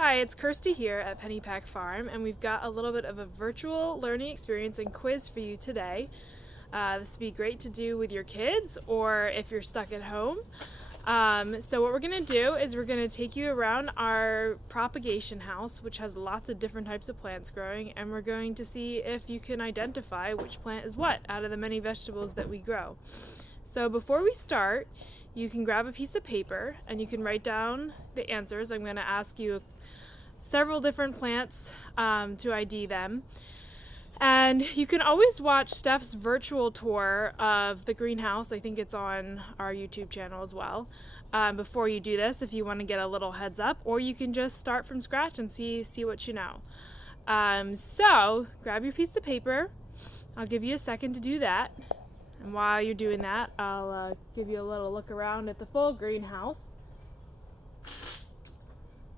Hi, it's Kirsty here at Pennypack Farm, and we've got a little bit of a virtual learning experience and quiz for you today. This would be great to do with your kids or if you're stuck at home. So what we're going to do is we're going to take you around our propagation house, which has lots of different types of plants growing, and we're going to see if you can identify which plant is what out of the many vegetables that we grow. So before we start, you can grab a piece of paper and you can write down the answers. I'm going to ask you several different plants to ID them. And you can always watch Steph's virtual tour of the greenhouse. I think it's on our YouTube channel as well. Before you do this, if you want to get a little heads up, or you can just start from scratch and see what you know. So grab your piece of paper. I'll give you a second to do that. And while you're doing that, I'll give you a little look around at the full greenhouse.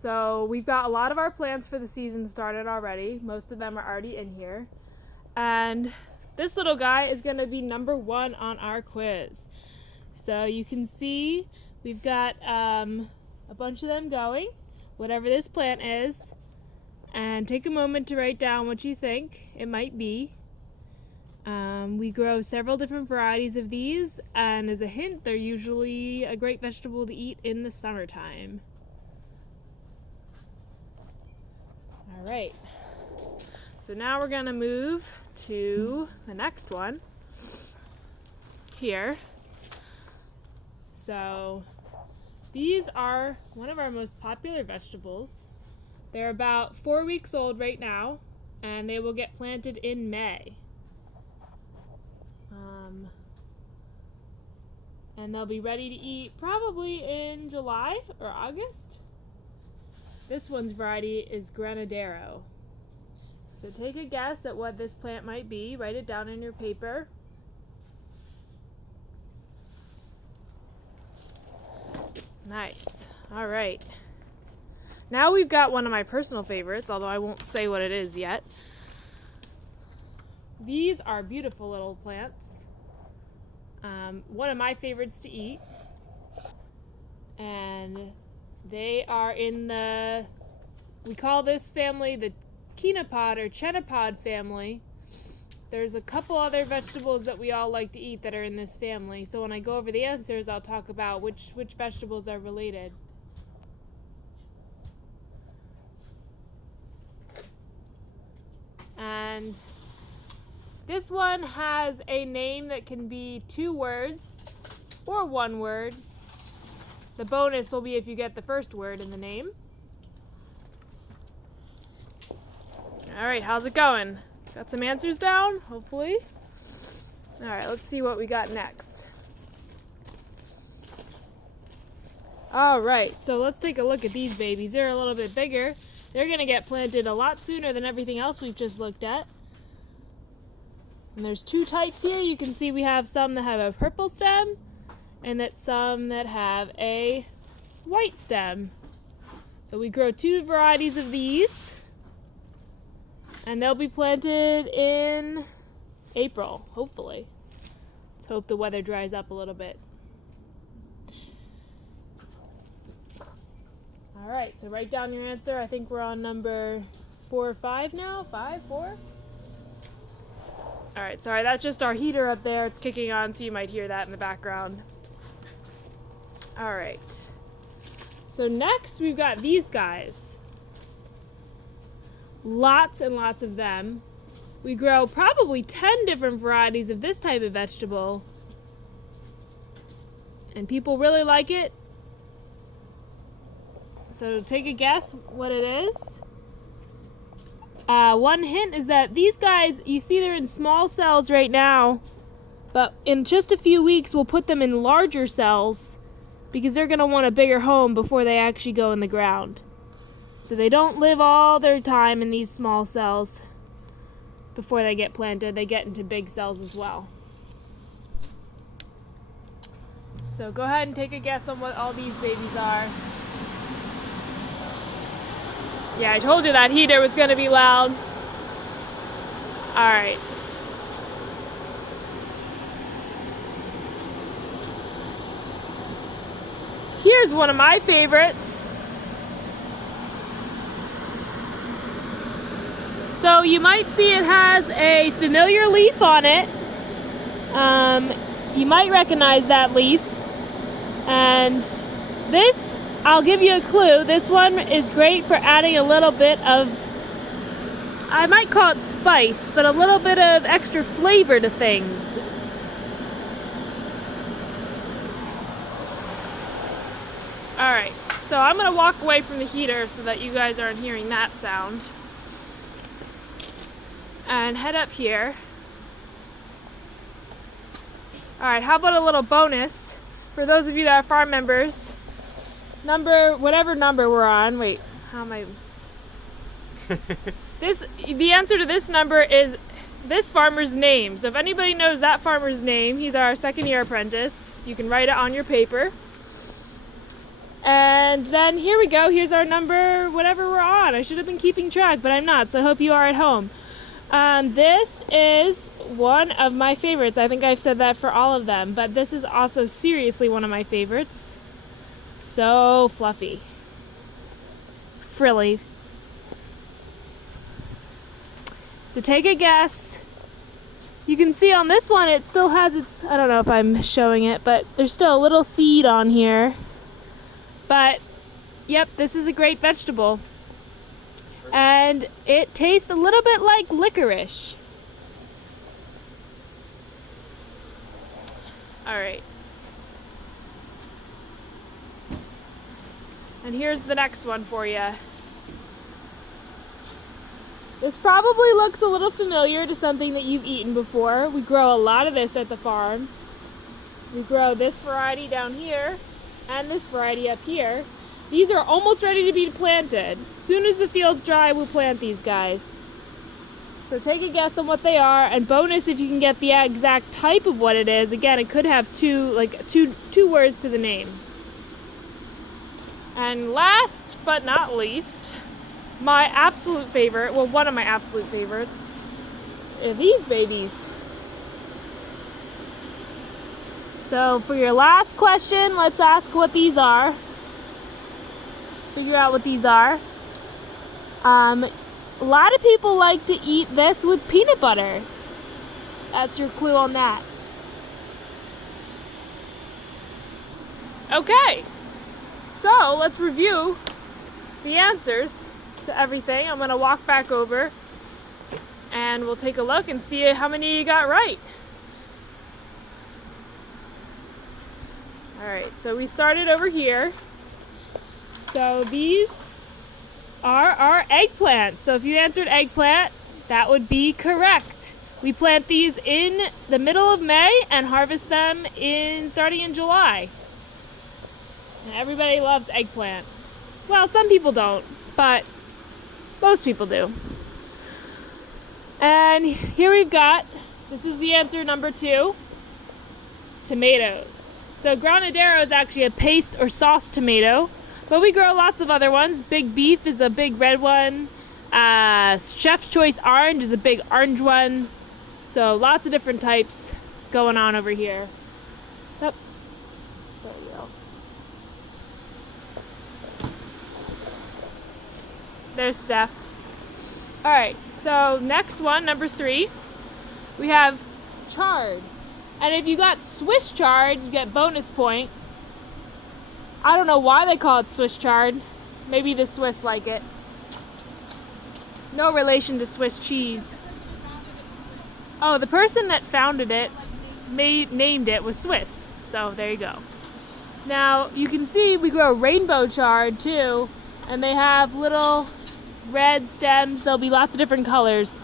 So we've got a lot of our plants for the season started already. Most of them are already in here. And this little guy is going to be number 1 on our quiz. So you can see we've got a bunch of them going, whatever this plant is. And take a moment to write down what you think it might be. We grow several different varieties of these, and as a hint, they're usually a great vegetable to eat in the summertime. All right, so now we're going to move to the next one here. So these are one of our most popular vegetables. They're about 4 weeks old right now, and they will get planted in May. And they'll be ready to eat probably in July or August. This one's variety is Granadero. So take a guess at what this plant might be. Write it down in your paper. Nice. All right. Now we've got one of my personal favorites, although I won't say what it is yet. These are beautiful little plants. One of my favorites to eat. And they are in we call this family the chenopod or chenopod family. There's a couple other vegetables that we all like to eat that are in this family. So when I go over the answers, I'll talk about which vegetables are related. And this one has a name that can be 2 words or 1 word. The bonus will be if you get the first word in the name. All right, how's it going? Got some answers down, hopefully. All right, let's see what we got next. All right, so let's take a look at these babies. They're a little bit bigger. They're going to get planted a lot sooner than everything else we've just looked at. And there's 2 types here. You can see we have some that have a purple stem and some that have a white stem. So we grow 2 varieties of these, and they'll be planted in April, hopefully. Let's hope the weather dries up a little bit. All right, so write down your answer. I think we're on number 4 or 5 now. 5, 4? All right, sorry, that's just our heater up there. It's kicking on, so you might hear that in the background. All right, so next we've got these guys. Lots and lots of them. We grow probably 10 different varieties of this type of vegetable, and people really like it. So take a guess what it is. One hint is that these guys, you see they're in small cells right now, but in just a few weeks we'll put them in larger cells because they're going to want a bigger home before they actually go in the ground. So they don't live all their time in these small cells before they get planted. They get into big cells as well. So go ahead and take a guess on what all these babies are. Yeah, I told you that heater was going to be loud. All right. Here's one of my favorites. So you might see it has a familiar leaf on it. You might recognize that leaf. And this, I'll give you a clue, this one is great for adding a little bit of, I might call it spice, but a little bit of extra flavor to things. Alright, so I'm going to walk away from the heater so that you guys aren't hearing that sound. And head up here. Alright, how about a little bonus for those of you that are farm members? Whatever number we're on. Wait, how am I? The answer to this number is this farmer's name. So if anybody knows that farmer's name, he's our second-year apprentice. You can write it on your paper. And then here we go. Here's our number, whatever we're on. I should have been keeping track, but I'm not, so I hope you are at home. This is one of my favorites. I think I've said that for all of them, but this is also seriously one of my favorites. So fluffy. Frilly. So take a guess. You can see on this one it still has its, I don't know if I'm showing it, but there's still a little seed on here. But, yep, this is a great vegetable. And it tastes a little bit like licorice. Alright. And here's the next one for you. This probably looks a little familiar to something that you've eaten before. We grow a lot of this at the farm. We grow this variety down here and this variety up here. These are almost ready to be planted. As soon as the field's dry, we'll plant these guys. So take a guess on what they are, and bonus if you can get the exact type of what it is. Again, it could have two words to the name. And last but not least, my absolute favorite, well, one of my absolute favorites, are these babies. So for your last question, let's ask what these are. Figure out what these are. A lot of people like to eat this with peanut butter. That's your clue on that. Okay, so let's review the answers to everything. I'm gonna walk back over and we'll take a look and see how many you got right. Alright, so we started over here. So these are our eggplants. So if you answered eggplant, that would be correct. We plant these in the middle of May and harvest them starting in July. And everybody loves eggplant. Well, some people don't, but most people do. And here we've got, this is the answer number 2, tomatoes. So granadero is actually a paste or sauce tomato, but we grow lots of other ones. Big beef is a big red one. Chef's Choice orange is a big orange one. So lots of different types going on over here. Yep. There we go. There's Steph. All right, so next one, number 3, we have chard. And if you got Swiss chard, you get bonus point. I don't know why they call it Swiss chard. Maybe the Swiss like it. No relation to Swiss cheese. Oh, the person that founded it, named it, was Swiss. So there you go. Now, you can see we grow rainbow chard too. And they have little red stems. There'll be lots of different colors.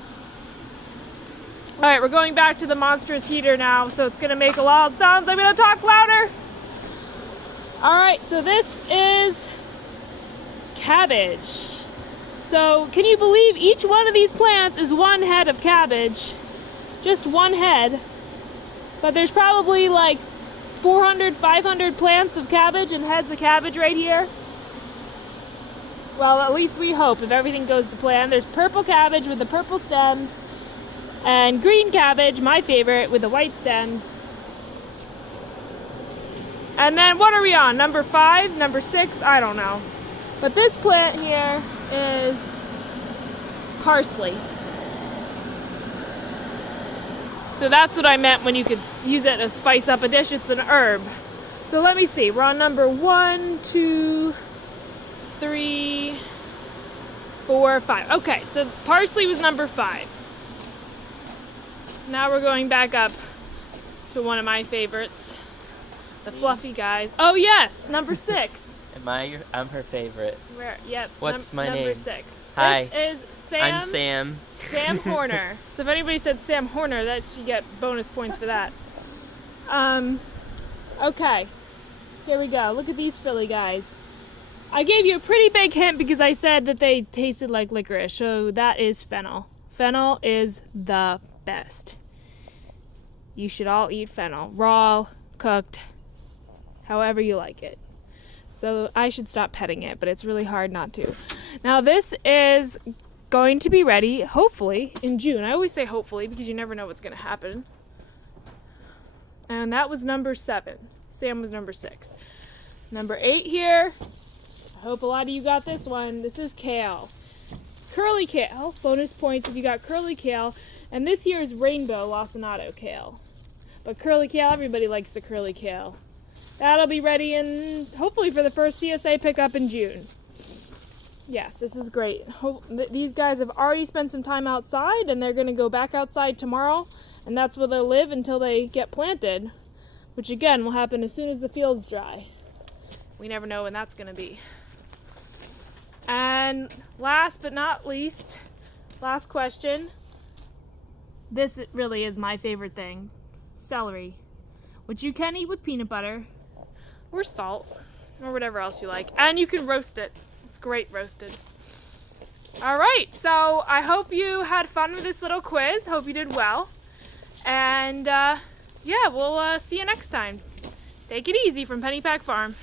Alright, we're going back to the monstrous heater now, so it's going to make a lot of sounds. I'm going to talk louder. Alright, so this is cabbage. So, can you believe each one of these plants is one head of cabbage? Just one head. But there's probably like 400, 500 plants of cabbage and heads of cabbage right here. Well, at least we hope, if everything goes to plan. There's purple cabbage with the purple stems. And green cabbage, my favorite, with the white stems. And then what are we on? Number 5, number 6, I don't know. But this plant here is parsley. So that's what I meant when you could use it to spice up a dish. It's an herb. So let me see. We're on number 1, 2, 3, 4, 5. Okay, so parsley was number 5. Now we're going back up to one of my favorites, the fluffy guys. Oh yes, number 6. I'm her favorite. Yep. What's my name? Number 6. Hi. This is Sam. I'm Sam. Sam Horner. So if anybody said Sam Horner, that should get bonus points for that. Okay. Here we go. Look at these Philly guys. I gave you a pretty big hint because I said that they tasted like licorice. So that is fennel. Fennel is the best. You should all eat fennel. Raw, cooked, however you like it. So I should stop petting it, but it's really hard not to. Now this is going to be ready, hopefully, in June. I always say hopefully because you never know what's going to happen. And that was number 7. Sam was number 6. Number 8 here. I hope a lot of you got this one. This is kale. Curly kale. Bonus points if you got curly kale. And this year's rainbow lacinato kale. But curly kale, everybody likes the curly kale. That'll be ready in, hopefully for the first CSA pickup in June. Yes, this is great. These guys have already spent some time outside and they're going to go back outside tomorrow. And that's where they'll live until they get planted. Which again will happen as soon as the fields dry. We never know when that's going to be. And last but not least, last question. This really is my favorite thing. Celery. Which you can eat with peanut butter. Or salt, or whatever else you like. And you can roast it. It's great roasted. Alright, so I hope you had fun with this little quiz. Hope you did well. And yeah, we'll see you next time. Take it easy from Penny Pack Farm.